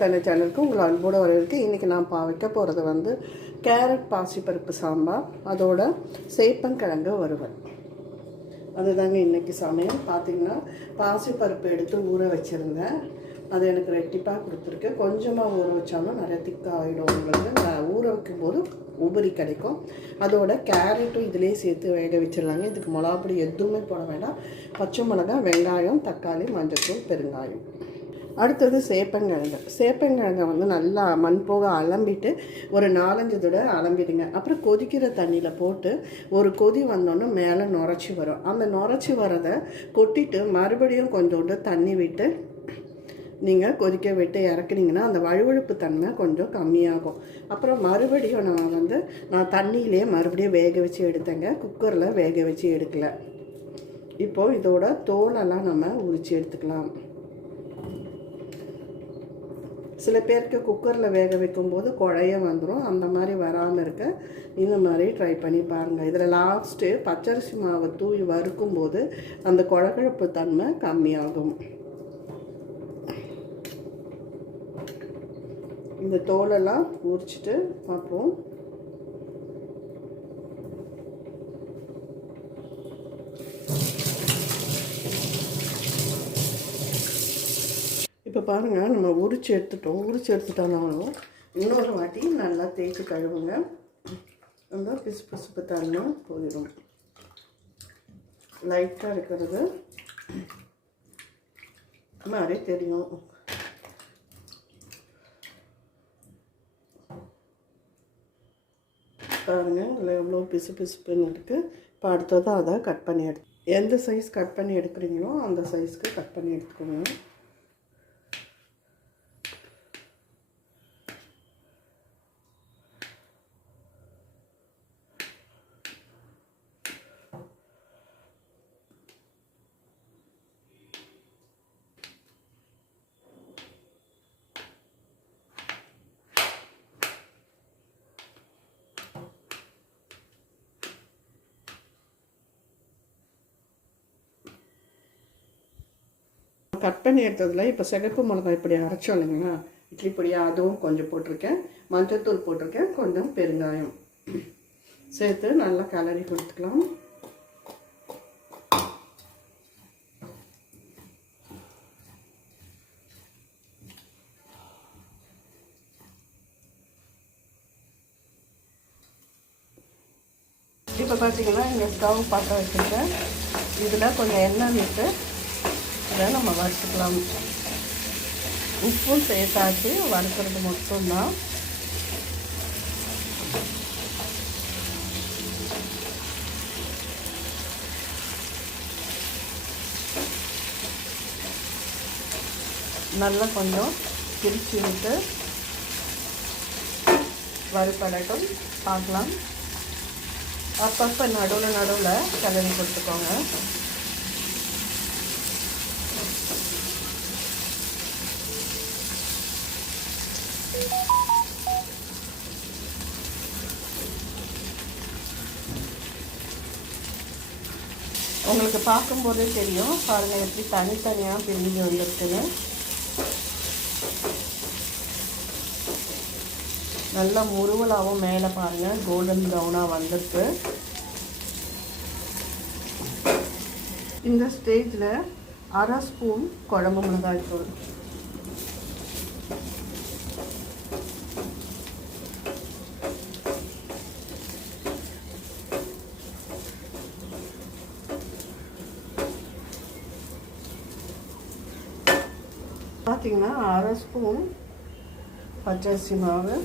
தன்னை சேனலுக்கு உங்களை அன்போடு வரவேற்கு. இன்றைக்கி நான் பா வைக்க போகிறது வந்து கேரட் பாசிப்பருப்பு சாம்பார் அதோட சேப்பங்கிழங்கு வறுவல். அதுதாங்க இன்றைக்கி சமையல். பார்த்தீங்கன்னா பாசிப்பருப்பு எடுத்து ஊற வச்சுருந்தேன். அது எனக்கு ரெட்டிப்பாக கொடுத்துருக்கு. கொஞ்சமாக ஊற வச்சாலும் நிறைய திக்காக ஆகிடும் உங்களுக்கு. நான் ஊற வைக்கும்போது உபரி கிடைக்கும். அதோட கேரட்டும் இதிலே சேர்த்து வேக வச்சிடலாங்க. இதுக்கு மிளகாப்பொடி எதுவுமே போட வேண்டாம். பச்சை மிளகாய் வெங்காயம் தக்காளி மஞ்சள்தூள் பெருங்காயம். அடுத்தது சேப்பங்கிழங்கு. சேப்பங்கிழங்கை வந்து நல்லா மண் போக அலம்பிட்டு ஒரு நாலஞ்சு தடவை அலம்பிடுங்க. அப்புறம் கொதிக்கிற தண்ணியில் போட்டு ஒரு கொதி வந்தோன்னே மேலே நுரைச்சி வரும். அந்த நுரைச்சி வரதை கொட்டிட்டு மறுபடியும் கொஞ்சோண்டு தண்ணி விட்டு நீங்கள் கொதிக்க விட்டு இறக்குனீங்கன்னா அந்த வழுவழுப்பு தன்மை கொஞ்சம் கம்மியாகும். அப்புறம் மறுபடியும் நான் வந்து நான் தண்ணியிலே மறுபடியும் வேக வச்சு எடுத்தேங்க. குக்கரில் வேக வச்சு எடுக்கல. இப்போது இதோட தோலெல்லாம் நம்ம உரித்து எடுத்துக்கலாம். சில பேருக்கு குக்கரில் வேக வைக்கும்போது குழைய வந்துடும் அந்த மாதிரி வராமல் இருக்க இந்த மாதிரி ட்ரை பண்ணி பாருங்கள் இதில் லாஸ்ட்டு பச்சரிசி மாவை தூவி வறுக்கும்போது அந்த குழகழப்பு தன்மை கம்மியாகும். இந்த தோலெல்லாம் உரிச்சிட்டு பார்ப்போம். பாருங்கள் நம்ம உரிச்சு எடுத்துட்டோம். உரிச்சு எடுத்துட்டோம்னாலும் இன்னொரு வாட்டி நல்லா தேய்ச்சி கழுவுங்க. அந்த பிசு பிசுப்பு தன்மை போயிடும். லைட்டாக இருக்கிறது. மாதிரி தெரியும். பாருங்கள் இதில் எவ்வளோ பிசு பிசுப்புன்னு இருக்குது இப்போ அடுத்தது அதை கட் பண்ணி எடு எந்த சைஸ் கட் பண்ணி எடுக்கிறீங்களோ அந்த சைஸ்க்கு கட் பண்ணி எடுத்துக்கோங்க. கட் பண்ணி எடுத்ததில் இப்போ சிகப்பு மிளகாய் இப்படி அரைச்சோம் இல்லைங்களா? இட்லி பொடியாக அதுவும் கொஞ்சம் போட்டிருக்கேன். மஞ்சத்தூள் போட்டிருக்கேன். கொஞ்சம் பெருங்காயம். சேர்த்து நல்லா கலரி கொடுத்துக்கலாம். இப்போ பார்த்தீங்கன்னா இங்கே ஸ்டவ் பற்ற வச்சுருக்கேன். இதில் கொஞ்சம் எண்ணெய் விட்டு இதை நம்ம வறுத்துக்கலாம். உப்பும் சேர்த்தாச்சு. வறுக்கிறது மட்டும்தான். நல்லா கொஞ்சம் பிரித்து விட்டு வறுப்படட்டும். பார்க்கலாம். அப்பப்போ நடுவில் நடுவில் கிளறி கொடுத்துக்கோங்க. உங்களுக்கு பார்க்கும்போதே தெரியும். பாருங்கள் எப்படி தனித்தனியாக பிரிஞ்சு வந்துருக்குன்னு. நல்லா முருவலாகவும் மேலே பாருங்கள் கோல்டன் ப்ரௌனாக வந்திருக்கு. இந்த ஸ்டேஜில் அரை ஸ்பூன் குழம்பு மிளகாய் தூள் பார்த்தீங்கன்னா அரை ஸ்பூன் பச்சரிசி மாவு.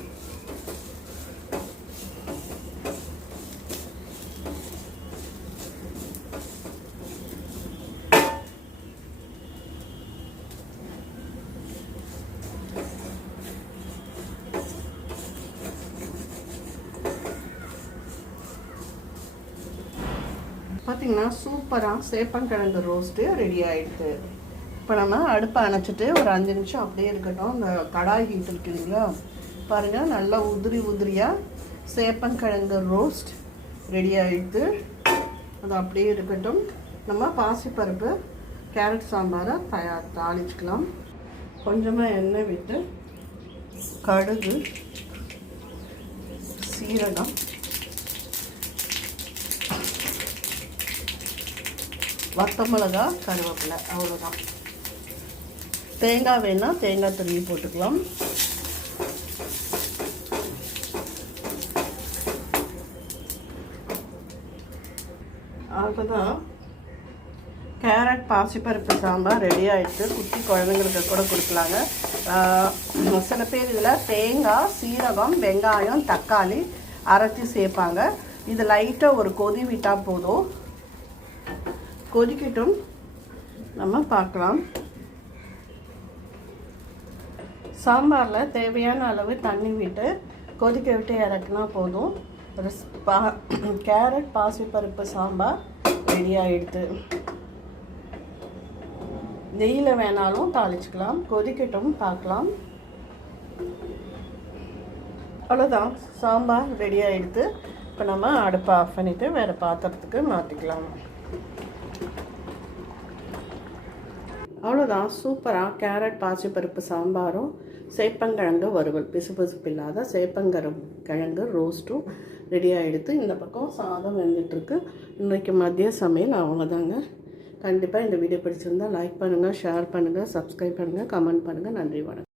பார்த்தீங்கன்னா சூப்பராக சேப்பங்கிழங்கு ரோஸ்ட்டு ரெடி ஆகிடுது இப்போ நம்ம அடுப்பை அணைச்சிட்டு ஒரு அஞ்சு நிமிஷம் அப்படியே இருக்கட்டும். அந்த கடாய் ஹீட் இருக்குதுங்களா பாருங்கள் நல்லா உதிரி உதிரியாக சேப்பங்கிழங்கு ரோஸ்ட் ரெடி ஆகிடுது அது அப்படியே இருக்கட்டும். நம்ம பாசிப்பருப்பு கேரட் சாம்பாரை தயார் தாளிச்சுக்கலாம். கொஞ்சமாக எண்ணெய் விட்டு கடுகு சீரகம் வத்த மிளகா கருவேப்பிலை. அவ்வளோதான் தேங்காய் வேணால் தேங்காய் துருவி போட்டுக்கலாம். அதுதான் கேரட் பாசிப்பருப்பு சாம்பார் ரெடி ஆகிட்டு குட்டி குழந்தைங்களுக்கு கூட கொடுக்கலாங்க. சில பேர் இதில் தேங்காய் சீரகம் வெங்காயம் தக்காளி அரைச்சி சேர்ப்பாங்க. இது லைட்டாக ஒரு கொதி விட்டால் போதும். கொதிக்கட்டும். நம்ம பார்க்கலாம். சாம்பாரில் தேவையான அளவு தண்ணி விட்டு கொதிக்க விட்டு இறக்குனா போதும். பா- கேரட் பாசிப்பருப்பு சாம்பார் ரெடி ஆகிடுது நெய்யில் வேணாலும் தாளிச்சுக்கலாம். கொதிக்கட்டும் பார்க்கலாம். அவ்வளோதான் சாம்பார் ரெடி ஆகிடுது இப்போ நம்ம அடுப்பை ஆஃப் பண்ணிவிட்டு வேறு பாத்திரத்துக்கு மாற்றிக்கலாம் அவ்வளோதான் சூப்பராக கேரட் பாசிப்பருப்பு சாம்பாரும் சேப்பங்கிழங்கு வறுவல். பிசுபிசுப்பு இல்லாத சேப்பங்கரம் கிழங்கு ரோஸ்ட்டும் ரெடி எடுத்து இந்த பக்கம் சாதம் வெந்துட்டுருக்கு. இன்றைக்கி மதிய சமையல் அவ்வளோதாங்க கண்டிப்பாக இந்த வீடியோ பிடிச்சிருந்தா லைக் பண்ணுங்கள் ஷேர் பண்ணுங்கள் சப்ஸ்கிரைப் பண்ணுங்கள் கமெண்ட் பண்ணுங்கள் நன்றி வணக்கம்.